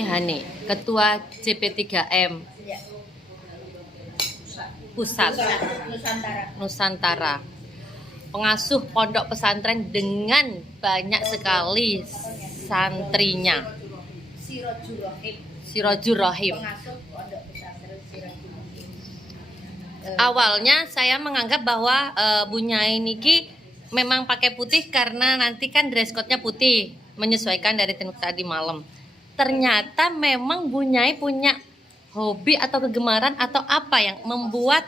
Hani, Ketua CP3M Ya, Pusat Nusantara. Nusantara, pengasuh pondok pesantren dengan banyak sekali santrinya, Sirojul Rahim. Sirojul Rahim. Pengasuh pondok pesantren Sirojul Rahim. Awalnya saya menganggap bahwa Bu Nyai niki memang pakai putih karena nanti kan dress code-nya putih, menyesuaikan dari tenuk tadi malam. Ternyata memang Bu Nyai punya hobi atau kegemaran atau apa yang membuat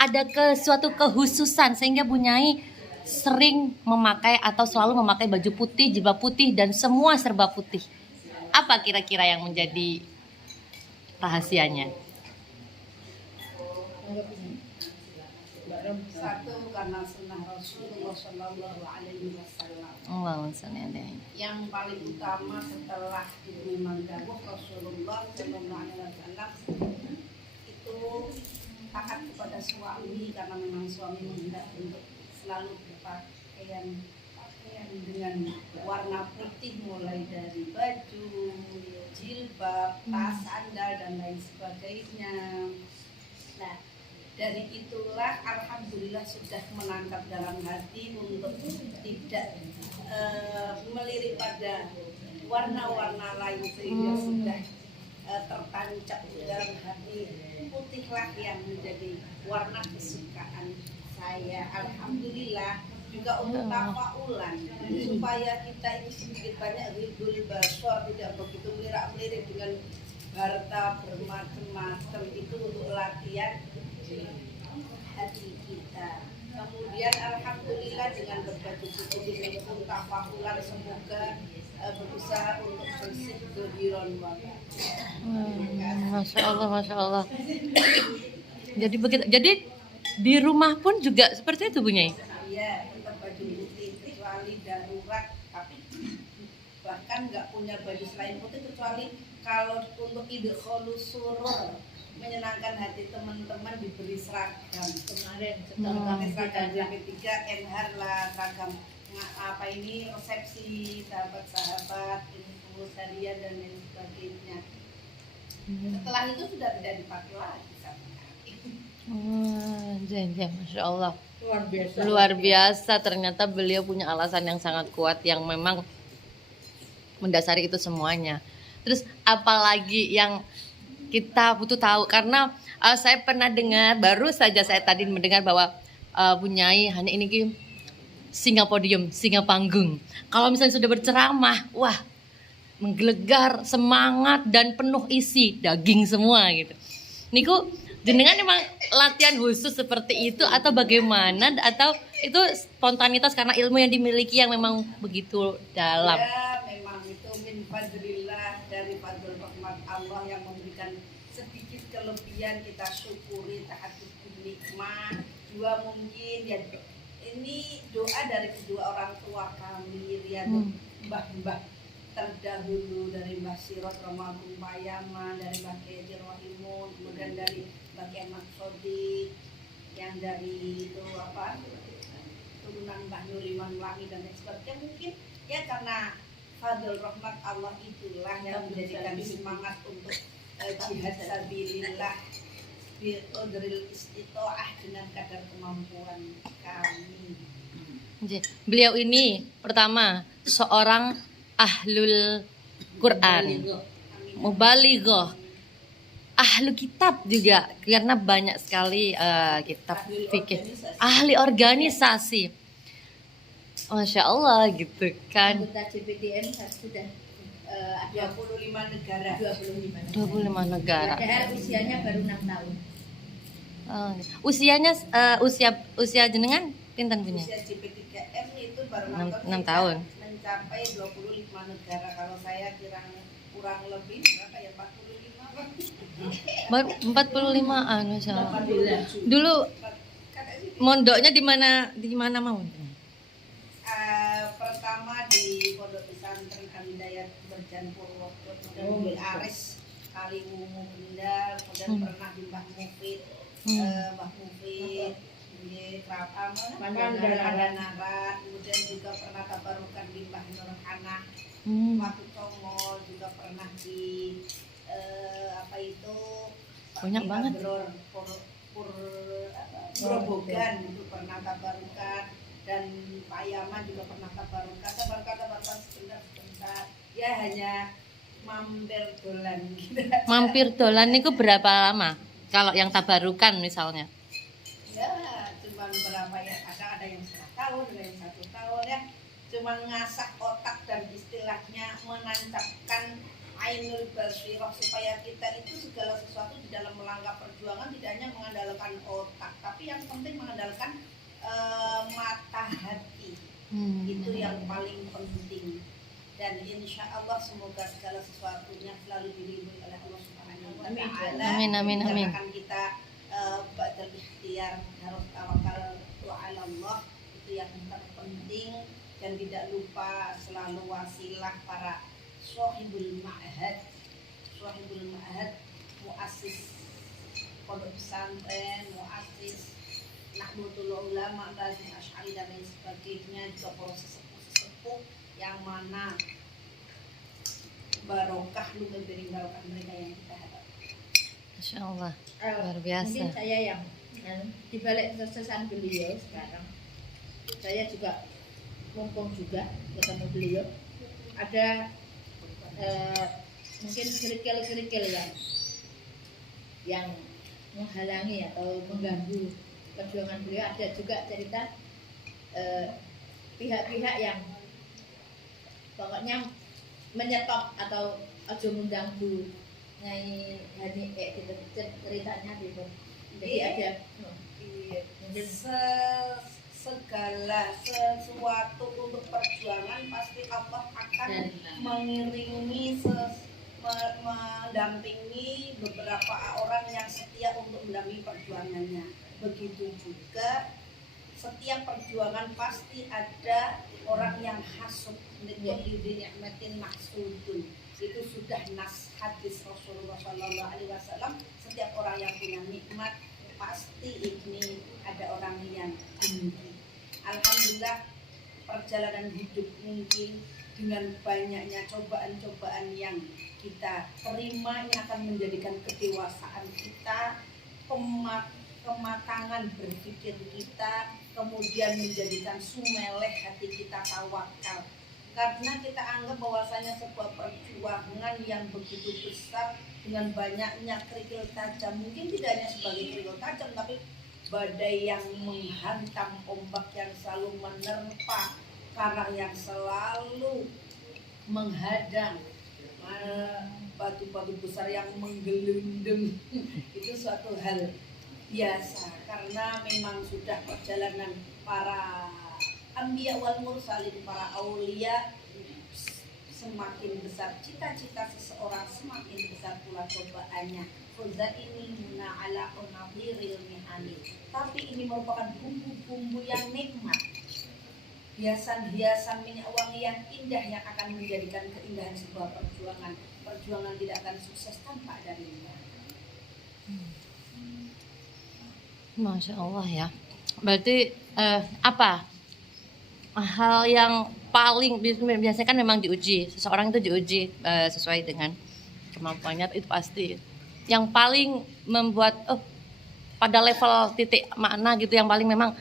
ada suatu kehususan sehingga Bu Nyai sering memakai atau selalu memakai baju putih, jilbab putih dan semua serba putih. Apa kira-kira yang menjadi rahasianya? Satu, karena sunnah Rasulullah Shallallahu Alaihi Wasallam. Yang paling utama setelah itu memang dawuh Rasulullah Shallallahu Alaihi Wasallam itu taat kepada suami, karena memang suami menghendaki untuk selalu berpakaian dengan warna putih, mulai dari baju, jilbab, tas, sandal dan lain sebagainya. Nah, dari itulah alhamdulillah sudah menangkap dalam hati untuk tidak melirik pada warna-warna lain, sehingga sudah tertancap dalam hati putihlah yang menjadi warna kesukaan saya. Alhamdulillah juga untuk tafaulan supaya kita ini sedikit banyak ridul basor, tidak begitu melirik-melirik dengan harta bermacam-macam, itu untuk latihan hati kita. Kemudian alhamdulillah dengan berbaju putih ini pun tafaulan, semoga berusaha untuk bersih dohiron bapak. Masya Allah, Masya Allah. Jadi begitu. Jadi di rumah pun juga seperti itu Bu Nyai? Iya, tetap baju putih kecuali darurat, tapi bahkan nggak punya baju selain putih kecuali kalau untuk idkhulus surur, menyenangkan hati teman-teman, diberi seragam. Kemarin setelah seragam JP3 Enhar lah, seragam apa ini, resepsi sahabat-sahabat, infus harian dan lain sebagainya. Setelah itu sudah tidak dipakai lagi sampai hari. Masya Allah. Luar biasa. Luar biasa, ternyata beliau punya alasan yang sangat kuat yang memang mendasari itu semuanya. Terus apalagi yang kita butuh tahu, karena saya pernah dengar, baru saja saya tadi mendengar bahwa Bu Nyai hanya ini singa podium, singa panggung. Kalau misalnya sudah berceramah, wah, menggelegar, semangat dan penuh isi, daging semua gitu. Niku jenengan memang latihan khusus seperti itu atau bagaimana, atau itu spontanitas karena ilmu yang dimiliki yang memang begitu dalam? Ya, memang itu min fadlillah, dari fadl rahmat Allah yang memberikan sedikit kelebihan, kita syukuri, tahadud nikmah. Dua, mungkin ya ini doa dari kedua orang tua kami, mbah-mbah terdahulu, dari Mbah Sirot Romagung Payaman, dari Mbah Kiai Rohimun, kemudian dari Mbah Kiai Maksodi, yang dari itu apa, turunan Mbah Nuriman Wangi dan lain sebagainya. Mungkin ya karena fadl rahmat Allah itulah yang menjadikan semangat untuk jihad sabilillah biqadril istitoah, dengan kadar kemampuan kami. Beliau ini pertama seorang ahlul Quran, mubalighah, ahlu kitab juga, karena banyak sekali kitab fikih, ahli organisasi. Masya Allah gitu kan. Anggota CPDM sudah ada 25 negara. 25 negara. Padahal usianya baru 6 tahun. Usianya usia jenengan pinten punya? Usia CP3M itu baru 6 tahun. Mencapai 25 negara. Kalau saya kurang lebih berapa ya, 45. 45-an, Masya Allah. Dulu mondoknya di mana mau? Pertama di Pondok Pesantren Hidayat Berjan Purwokerto, kemudian di Aris Kaliwungu Kendal, kemudian pernah di Mbah Mufid, di Pangandaran, kemudian juga pernah tabarukan di Mbah Nurhana Watu Congol juga pernah di apa itu Banyak banget. Grobogan itu pernah tabarukan, dan Pak Yaman juga pernah tabarukan sebentar ya, hanya mampir dolan gitu. Mampir dolan niku berapa lama? Kalau yang tabarukan misalnya. Ya cuman berapa ya, ada yang 1 tahun, ada yang 1 tahun ya, cuman ngasah otak dan istilahnya menancapkan ainul basirah, supaya kita itu segala sesuatu di dalam melangkah perjuangan tidak hanya mengandalkan otak, tapi yang penting mengandalkan mata hati. Itu yang paling penting. Dan insya Allah semoga segala sesuatunya selalu diridhoi oleh Allah Subhanahu wa Ta'ala. Amin, amin, amin. Akan kita ba'dal ikhtiar harus tawakal ala Allah, itu yang terpenting. Dan tidak lupa selalu wasilah para Sohibul Ma'had, muassis pondok pesantren, muassis Nahdlatul Ulama, Bazmi Asy'ari dan lain sebagainya, juga proses sepuh yang mana barokah lu meninggalkan mereka yang kita harap. Masya Allah, luar biasa. Mungkin saya yang di balik kesuksesan beliau sekarang, saya juga mumpung juga ketemu beliau, ada mungkin kerikil-kerikil yang menghalangi atau mengganggu perjuangan beliau. Ada juga cerita pihak-pihak yang pokoknya menyetop atau ojo mengganggu Nyai Hani kayak gitu ceritanya gitu. Jadi ada mungkin segala sesuatu untuk perjuangan pasti Allah akan mengiringi mendampingi beberapa orang yang setia untuk mendampingi perjuangannya. Begitu juga setiap perjuangan pasti ada orang yang hasud, nikmatin maksudun. Itu sudah nas hadis Rasulullah SAW. Setiap orang yang punya nikmat pasti ini ada orang yang benci. Alhamdulillah perjalanan hidup mungkin dengan banyaknya cobaan-cobaan yang kita terima ini akan menjadikan kedewasaan kita, kematangan berpikir kita, kemudian menjadikan sumeleh hati kita, tawakal. Karena kita anggap bahwasanya sebuah perjuangan yang begitu besar dengan banyaknya kerikil tajam, mungkin tidak hanya sebagai kerikil tajam, tapi badai yang menghantam, ombak yang selalu menerpa, karang yang selalu menghadang, batu-batu besar yang menggelundung. Itu suatu hal biasa, karena memang sudah perjalanan para anbiya wal mursalin, para aulia, semakin besar cita-cita seseorang, semakin besar pula cobaannya. Khuzaiminna ala unadhiril mihani. Tapi ini merupakan bumbu-bumbu yang nikmat, hiasan-hiasan minyak wangi yang indah yang akan menjadikan keindahan sebuah perjuangan. Perjuangan tidak akan sukses tanpa ada minyak. Masya Allah ya. Berarti apa hal yang paling biasanya kan memang diuji, seseorang itu diuji sesuai dengan kemampuannya, itu pasti. Yang paling membuat pada level titik makna gitu, yang paling memang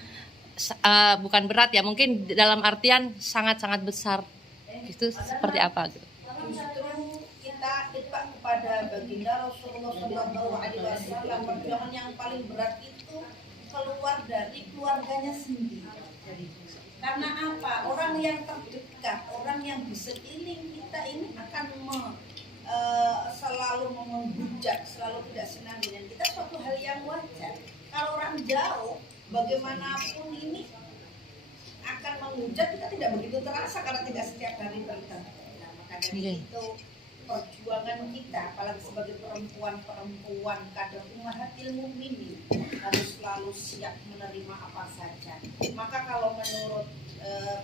bukan berat ya, mungkin dalam artian sangat-sangat besar itu seperti apa gitu. Justru kita kepada baginda Rasulullah SAW, perjuangan yang paling berat itu keluar dari keluarganya sendiri. Karena apa? Orang yang terdekat, orang yang di sekeliling kita ini akan selalu menghujat, selalu tidak senang dengan kita, suatu hal yang wajar. Kalau orang jauh, bagaimanapun ini akan menghujat, kita tidak begitu terasa karena tidak setiap hari bertemu. Nah, maka dari itu perjuangan kita, apalagi sebagai perempuan kader ummahatil mukminin, harus selalu siap menerima apa saja. Maka kalau menurut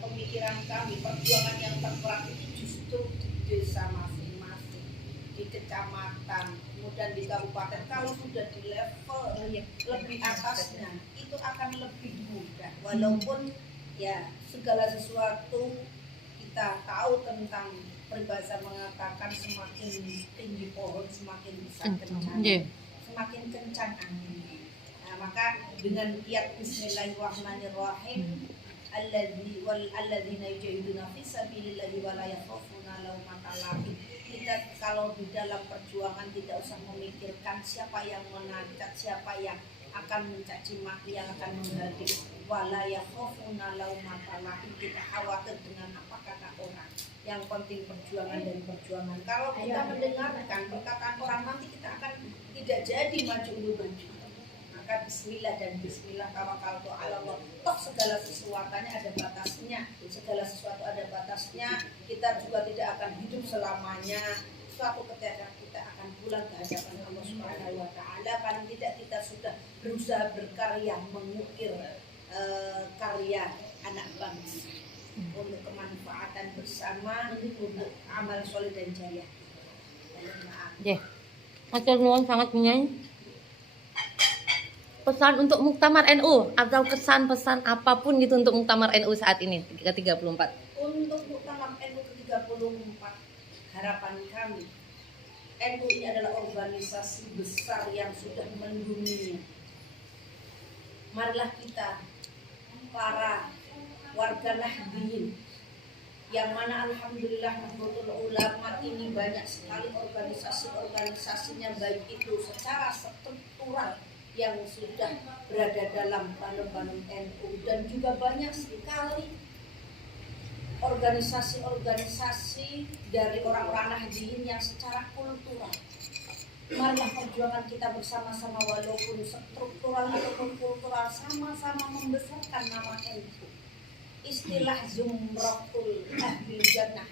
pemikiran kami, perjuangan yang terberat itu justru di desa masing-masing, di kecamatan, kemudian di kabupaten. Kalau sudah di level lebih atasnya, itu akan lebih mudah. Walaupun ya segala sesuatu kita tahu tentang peribahasa mengatakan semakin tinggi pohon semakin besar Kencang. kencang, Nggih. semakin kencang anginnya. Nah, maka dengan kiat Bismillahirrahmanirrahim, alladzina yujahiduna fi sabilillahi wa la yakhafuna laumata laim. Kita kalau di dalam perjuangan tidak usah memikirkan siapa yang menancat, siapa yang akan mencaci maki, yang akan menghadik. Wala yakhafuna laumata laim. Kita khawatir dengan apa kata orang. Yang penting perjuangan dan perjuangan. Kalau kita mendengarkan perkataan orang, nanti kita akan tidak jadi maju berjuang. Maka bismillah dan bismillah tawakkaltu ala Allah. Toh segala sesuatunya ada batasnya, segala sesuatu ada batasnya. Kita juga tidak akan hidup selamanya. Suatu ketika kita akan pulang ke hadapan Allah Subhanahu wa taala. Paling tidak kita sudah berusaha berkarya mengukir karya anak bangsa untuk kemanfaatan bersama, untuk amal soleh dan jariah. Maaf. Nggih. Matur nuwun sangat penyanyi. Pesan untuk Muktamar NU atau kesan pesan apapun gitu untuk Muktamar NU saat ini ke-34. Untuk Muktamar NU ke-34, harapan kami, NU ini adalah organisasi besar yang sudah mendunia. Marilah kita para warga Nahdliyin, yang mana alhamdulillah Nahdlatul Ulama ini banyak sekali organisasi-organisasinya, baik itu secara struktural yang sudah berada dalam banum-banum NU, dan juga banyak sekali organisasi-organisasi dari orang-orang Nahdliyin yang secara kultural. Marilah perjuangan kita bersama-sama, walaupun struktural ataupun kultural, sama-sama membesarkan nama NU. Istilah zumratul ahli jannah,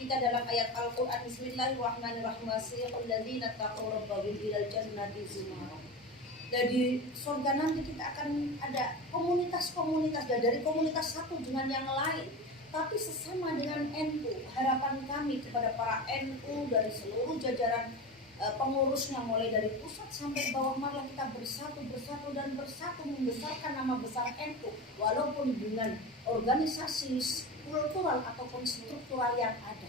kita dalam ayat Al-Quran, Bismillahirrahmanirrahim, wasiqal ladzina taqaw rabbahum ilal jannati zumara. Dari surga nanti kita akan ada komunitas-komunitas, dan dari komunitas satu dengan yang lain, tapi sesama dengan NU. Harapan kami kepada para NU dari seluruh jajaran pengurusnya, mulai dari pusat sampai bawah, marilah kita bersatu dan bersatu membesarkan nama besar NU, walaupun dengan organisasi kultural ataupun struktural yang ada.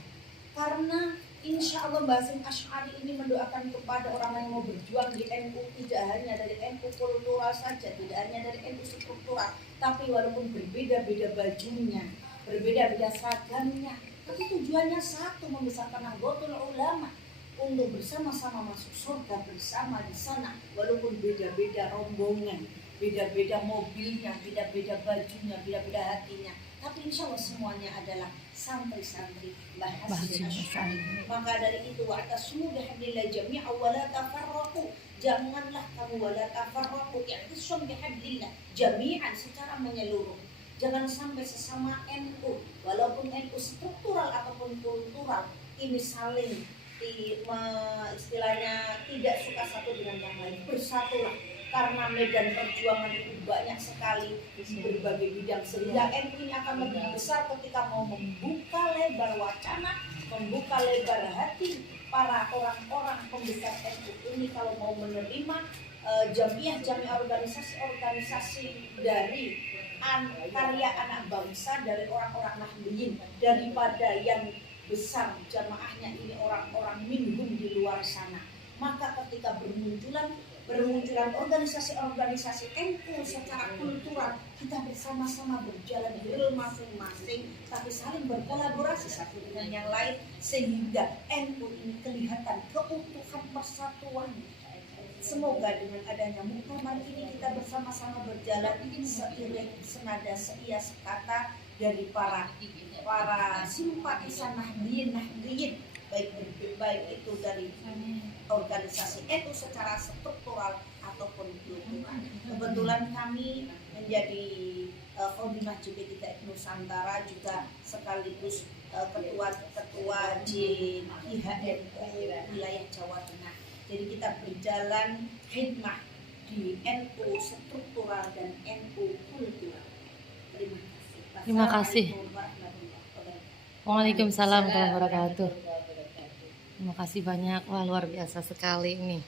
Karena insya Allah Basim Asy'ari ini mendoakan kepada orang yang mau berjuang di NU, tidak hanya dari NU kultural saja, tidak hanya dari NU struktural, tapi walaupun berbeda-beda bajunya, berbeda-beda seragamnya, tapi tujuannya satu, membesarkan Nahdlatul Ulama, untuk bersama-sama masuk surga bersama di sana, walaupun beda-beda rombongan, beda-beda mobilnya, beda-beda bajunya, beda-beda hatinya, tapi insya Allah semuanya adalah santri-santri Mbah Hasyim Asy'ari. Maka dari itu, wa'tasimu bihablillah jami'an wa la tafarraqu, janganlah kamu wa la tafarraqu, i'tasim bihablillah jami'an, secara menyeluruh. Jangan sampai sesama NU, walaupun NU struktural ataupun kultural, ini saling istilahnya tidak suka satu dengan yang lain. Bersatulah, karena medan perjuangan itu banyak sekali di berbagai bidang, sehingga NU ini akan lebih besar ketika mau membuka lebar wacana, membuka lebar hati para orang-orang pembesar NU ini, kalau mau menerima jamiah organisasi-organisasi dari karya anak bangsa, dari orang-orang Nahdliyin, daripada yang besar jamaahnya ini orang-orang minhum di luar sana. Maka ketika bermunculan organisasi-organisasi NU secara kultural, kita bersama-sama berjalan di rel masing-masing, tapi saling berkolaborasi satu dengan yang lain, sehingga NU ini kelihatan keutuhan persatuan. Semoga dengan adanya muktamar ini kita bersama-sama berjalan seiring, senada, seia, sekata dari para simpatisan Nahdliyin, baik itu dari organisasi NU secara struktural ataupun kultural. Kebetulan kami menjadi Khodimah JP3 Nusantara, juga sekaligus ketua JIHNU wilayah Jawa Tengah. Jadi kita berjalan khidmah di NU struktural dan NU kultural. Terima kasih. Waalaikumsalam warahmatullahi wabarakatuh. Terima kasih banyak. Wah, luar biasa sekali ini.